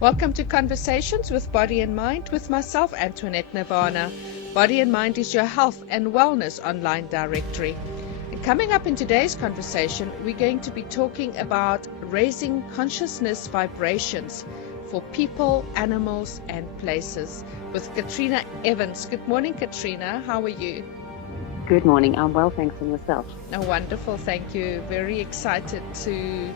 Welcome to Conversations with Body and Mind with myself, Antoinette Nirvana. Body and Mind is your health and wellness online directory. And coming up in today's conversation, we're going to be talking about raising consciousness vibrations for people, animals, and places with Katrina Evans. Good morning, Katrina. How are you? Good morning. I'm well, thanks, and yourself? Oh, wonderful. Thank you. Very excited to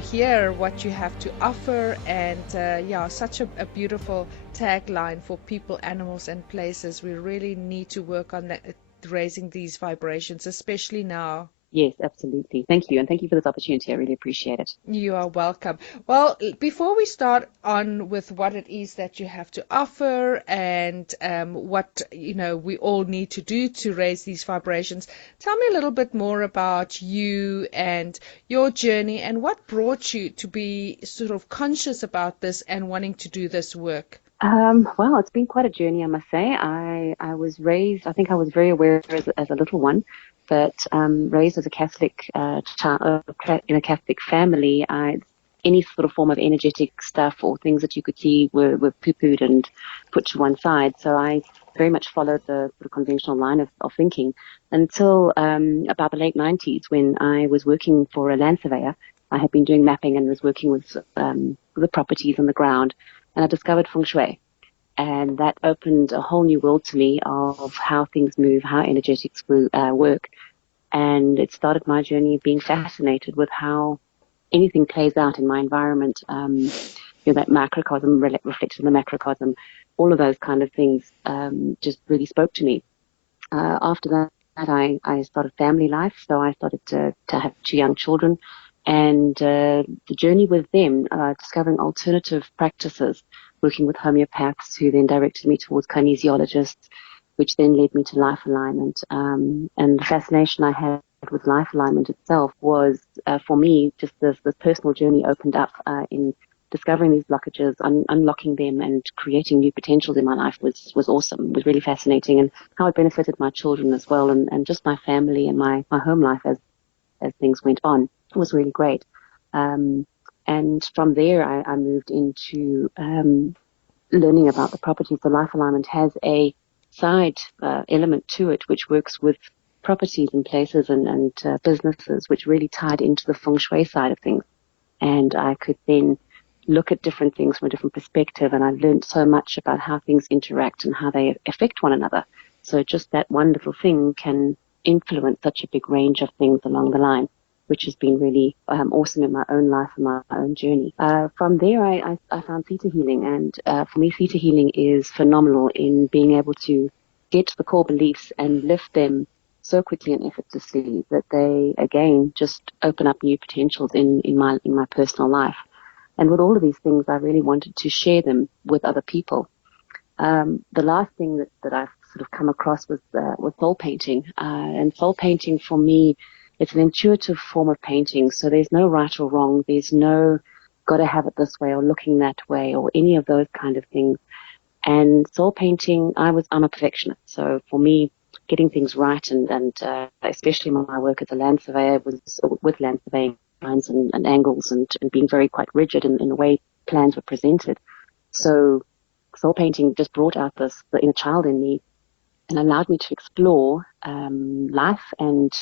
hear what you have to offer, and such a beautiful tagline for people, animals, and places. We really need to work on that, raising these vibrations, especially now. Yes, absolutely. Thank you. And thank you for this opportunity. I really appreciate it. You are welcome. Well, before we start on with what it is that you have to offer and what we all need to do to raise these vibrations, tell me a little bit more about you and your journey and what brought you to be sort of conscious about this and wanting to do this work. Well, it's been quite a journey, I must say. I was raised, I think I was very aware as a little one, but raised as a Catholic child in a Catholic family. Any sort of form of energetic stuff or things that you could see were poo-pooed and put to one side. So I very much followed the sort of conventional line of thinking until about the late 90s when I was working for a land surveyor. I had been doing mapping and was working with the properties on the ground. And I discovered Feng Shui. And that opened a whole new world to me of how things move, how energetics work. And it started my journey of being fascinated with how anything plays out in my environment. That macrocosm reflected in the macrocosm, all of those kind of things just really spoke to me. After that, I started family life. So I started to have two young children. And the journey with them, discovering alternative practices, working with homeopaths who then directed me towards kinesiologists, which then led me to life alignment. And the fascination I had with life alignment itself was, for me, just this personal journey opened up in discovering these blockages, unlocking them, and creating new potentials in my life was awesome. It was really fascinating, and how it benefited my children as well, and just my family and my home life as things went on. It was really great. And from there, I moved into learning about the properties. The life alignment has a side element to it, which works with properties and places and businesses, which really tied into the Feng Shui side of things. And I could then look at different things from a different perspective, and I learned so much about how things interact and how they affect one another. So just that one little thing can influence such a big range of things along the line, which has been really awesome in my own life and my own journey. From there, I found ThetaHealing, and for me, ThetaHealing is phenomenal in being able to get to the core beliefs and lift them so quickly and effortlessly that they, again, just open up new potentials in my personal life. And with all of these things, I really wanted to share them with other people. The last thing that I've sort of come across was soul painting. And soul painting for me, it's an intuitive form of painting. So there's no right or wrong. There's no got to have it this way or looking that way or any of those kind of things. And soul painting, I'm a perfectionist. So for me, getting things right and especially my work as a land surveyor was with land surveying lines and angles and being very quite rigid in the way plans were presented. So soul painting just brought out the inner child in me and allowed me to explore life and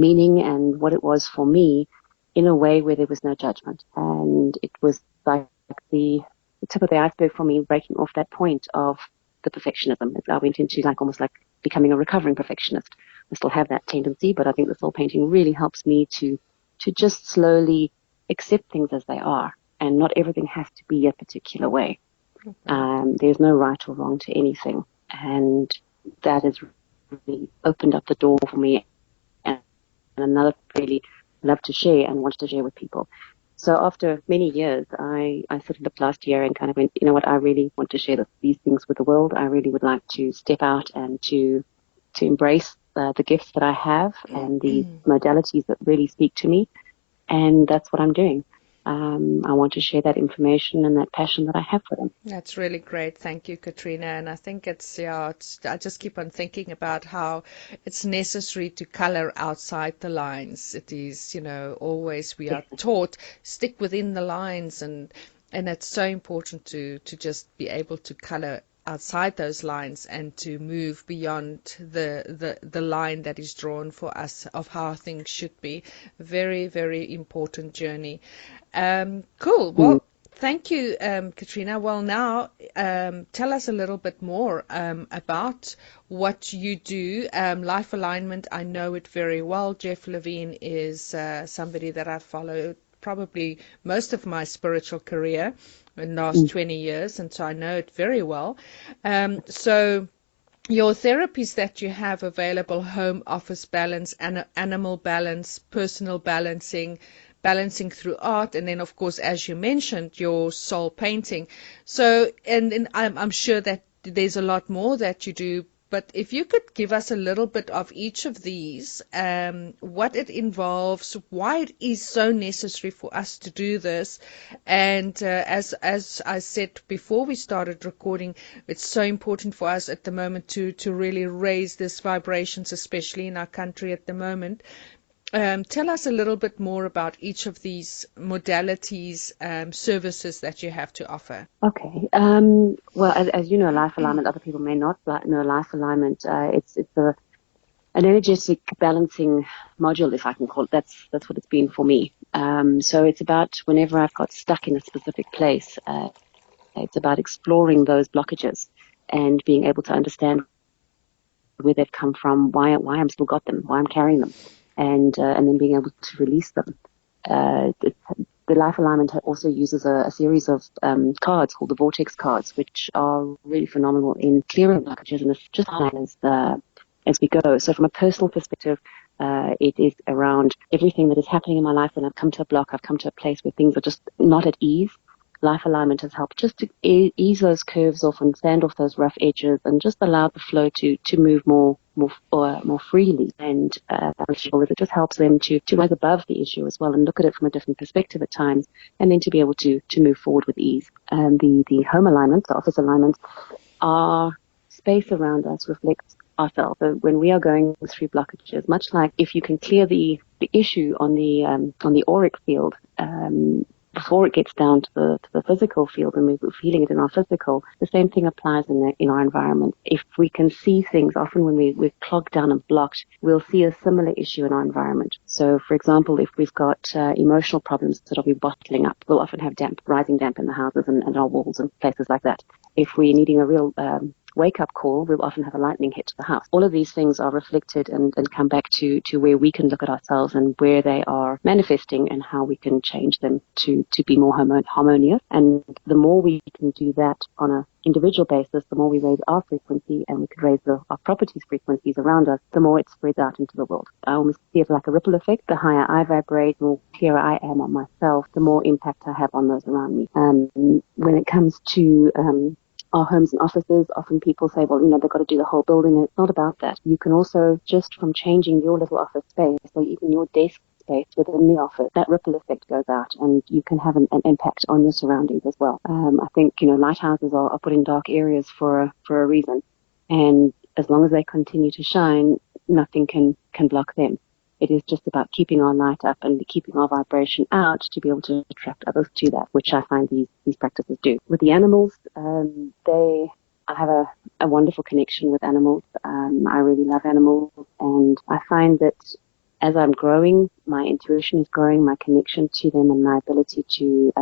meaning and what it was for me in a way where there was no judgment. And it was like the tip of the iceberg for me, breaking off that point of the perfectionism. I went into almost like becoming a recovering perfectionist. I still have that tendency, but I think the soul painting really helps me to just slowly accept things as they are, and not everything has to be a particular way. There's no right or wrong to anything, and that has really opened up the door for me, and another really love to share and wanted to share with people. So after many years, I sort of looked last year and kind of went, you know what, I really want to share these things with the world. I really would like to step out and to embrace the gifts that I have and the modalities that really speak to me. And that's what I'm doing. I want to share that information and that passion that I have for them. That's really great. Thank you, Katrina. And I think I just keep on thinking about how it's necessary to color outside the lines. It is, always we are taught stick within the lines, and And it's so important to just be able to color outside those lines and to move beyond the line that is drawn for us of how things should be. Very, very important journey. Cool. Mm. Well, thank you, Katrina. Well, now tell us a little bit more about what you do. Life alignment, I know it very well. Jeff Levine is somebody that I've followed probably most of my spiritual career in the last Mm. 20 years, and so I know it very well. So your therapies that you have available: home office balance, animal balance, personal balancing, balancing through art, and then of course, as you mentioned, your soul painting. So, and I'm sure that there's a lot more that you do, but if you could give us a little bit of each of these, what it involves, why it is so necessary for us to do this, and as I said before we started recording, it's so important for us at the moment to really raise this vibrations, especially in our country at the moment. Tell us a little bit more about each of these modalities, services that you have to offer. Okay. Well, as you know, life alignment, other people may not know life alignment. It's an energetic balancing module, if I can call it. That's what it's been for me. So it's about whenever I've got stuck in a specific place, it's about exploring those blockages and being able to understand where they've come from, why I'm still got them, why I'm carrying them, and then being able to release them. The life alignment also uses a series of cards called the vortex cards, which are really phenomenal in clearing blockages, and it's just as we go. So from a personal perspective, it is around everything that is happening in my life. When I've come to a block, I've come to a place where things are just not at ease. Life alignment has helped just to ease those curves off and sand off those rough edges, and just allow the flow to move more freely. And it just helps them to rise above the issue as well and look at it from a different perspective at times, and then to be able to move forward with ease. The home alignment, the office alignment, our space around us reflects ourselves. So when we are going through blockages, much like if you can clear the issue on the auric field, before it gets down to the physical field and we're feeling it in our physical, the same thing applies in our environment. If we can see things, often when we're clogged down and blocked, we'll see a similar issue in our environment. So, for example, if we've got emotional problems that are bottling up, we'll often have rising damp in the houses and our walls and places like that. If we're needing a real wake-up call, we'll often have a lightning hit to the house. All of these things are reflected and come back to where we can look at ourselves and where they are manifesting and how we can change them to be more harmonious. And the more we can do that on an individual basis, the more we raise our frequency, and we could raise our properties frequencies around us, the more it spreads out into the world. I almost see it like a ripple effect. The higher I vibrate, the more clearer I am on myself, the more impact I have on those around me. When it comes to our homes and offices, often people say, well, they've got to do the whole building, and it's not about that. You can also, just from changing your little office space or even your desk space within the office, that ripple effect goes out, and you can have an impact on your surroundings as well. I think, lighthouses are put in dark areas for a reason, and as long as they continue to shine, nothing can block them. It is just about keeping our light up and keeping our vibration out to be able to attract others to that, which I find these practices do. With the animals, I have a wonderful connection with animals. I really love animals, and I find that as I'm growing, my intuition is growing, my connection to them and my ability to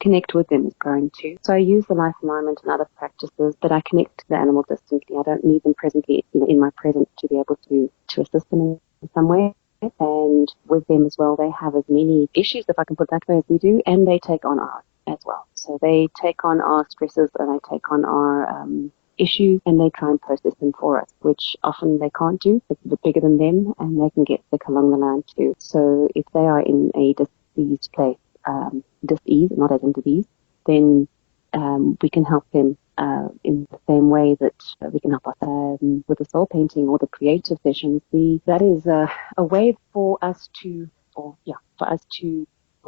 connect with them is growing too. So I use the life alignment and other practices, but I connect to the animal distantly. I don't need them presently in my presence to be able to assist them in some way. And with them as well, they have as many issues, if I can put it that way, as we do, and they take on ours as well. So they take on our stresses and they take on our issues, and they try and process them for us, which often they can't do. It's a bit bigger than them, and they can get sick along the line too. So if they are in a diseased place, disease, not as in disease, then we can help them in the same way that we can help us with the soul painting or the creative sessions. That is a way for us to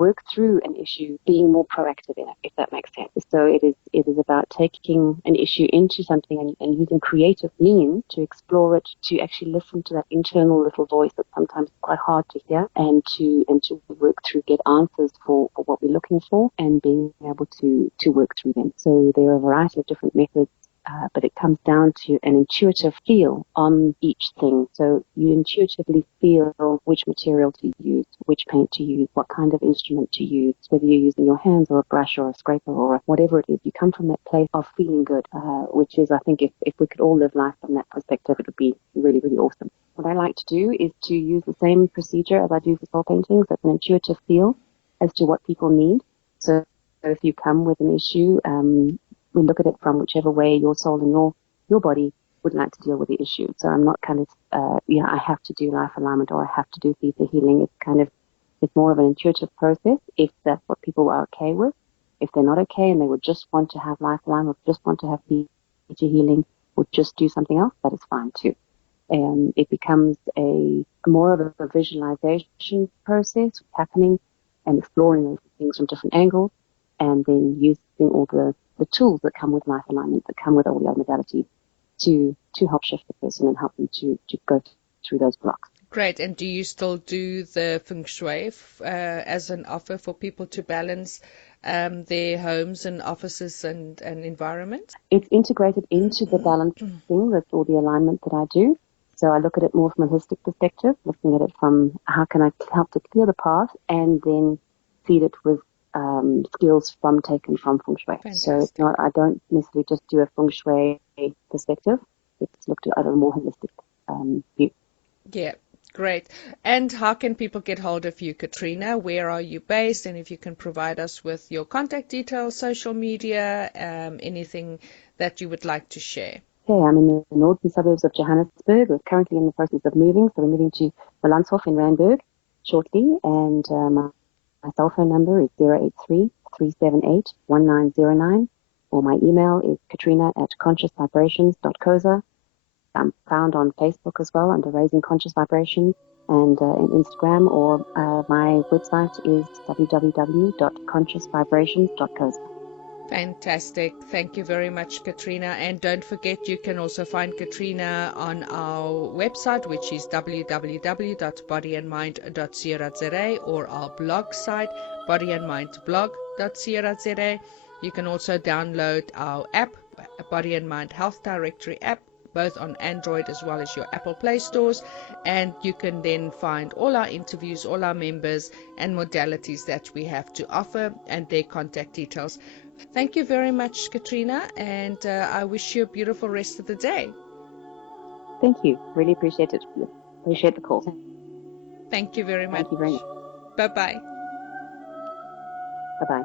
work through an issue, being more proactive in it, if that makes sense. So it is about taking an issue into something and using creative means to explore it, to actually listen to that internal little voice that's sometimes quite hard to hear, and to work through, get answers for what we're looking for, and being able to work through them. So there are a variety of different methods. But it comes down to an intuitive feel on each thing. So you intuitively feel which material to use, which paint to use, what kind of instrument to use, whether you're using your hands or a brush or a scraper or whatever it is. You come from that place of feeling good, which is, I think, if we could all live life from that perspective, it would be really, really awesome. What I like to do is to use the same procedure as I do for soul paintings. That's an intuitive feel as to what people need. So if you come with an issue, we look at it from whichever way your soul and your body would like to deal with the issue. So I'm not kind of, I have to do life alignment or I have to do ThetaHealing. It's more of an intuitive process if that's what people are okay with. If they're not okay and they would just want to have life alignment or just want to have ThetaHealing or just do something else, that is fine too. And it becomes more of a visualization process happening and exploring those things from different angles, and then using all the tools that come with life alignment, that come with all the other modalities to help shift the person and help them to go through those blocks. Great. And do you still do the Feng Shui as an offer for people to balance their homes and offices and environments? It's integrated into the balancing, that's all the alignment that I do. So I look at it more from a holistic perspective, looking at it from how can I help to clear the path and then feed it with skills taken from Feng Shui. Fantastic. So it's not, I don't necessarily just do a Feng Shui perspective. It's looked at a more holistic view. Yeah, great. And how can people get hold of you, Katrina? Where are you based? And if you can provide us with your contact details, social media, anything that you would like to share. Okay, I'm in the northern suburbs of Johannesburg. We're currently in the process of moving, so we're moving to Valanshof in Randburg shortly, and my cell phone number is 083-378-1909, or my email is katrina@consciousvibrations.coza. I'm found on Facebook as well under Raising Conscious Vibrations, and in Instagram, or my website is www.consciousvibrations.coza. Fantastic. Thank you very much, Katrina. And don't forget, you can also find Katrina on our website, which is www.bodyandmind.co.za, or our blog site, bodyandmindblog.co.za. You can also download our app, Body and Mind Health Directory app, both on Android as well as your Apple Play stores, and you can then find all our interviews, all our members and modalities that we have to offer, and their contact details. Thank you very much, Katrina, and I wish you a beautiful rest of the day. Thank you. Really appreciate it. Appreciate the call. Thank you very much. Thank you very much. Bye-bye. Bye-bye.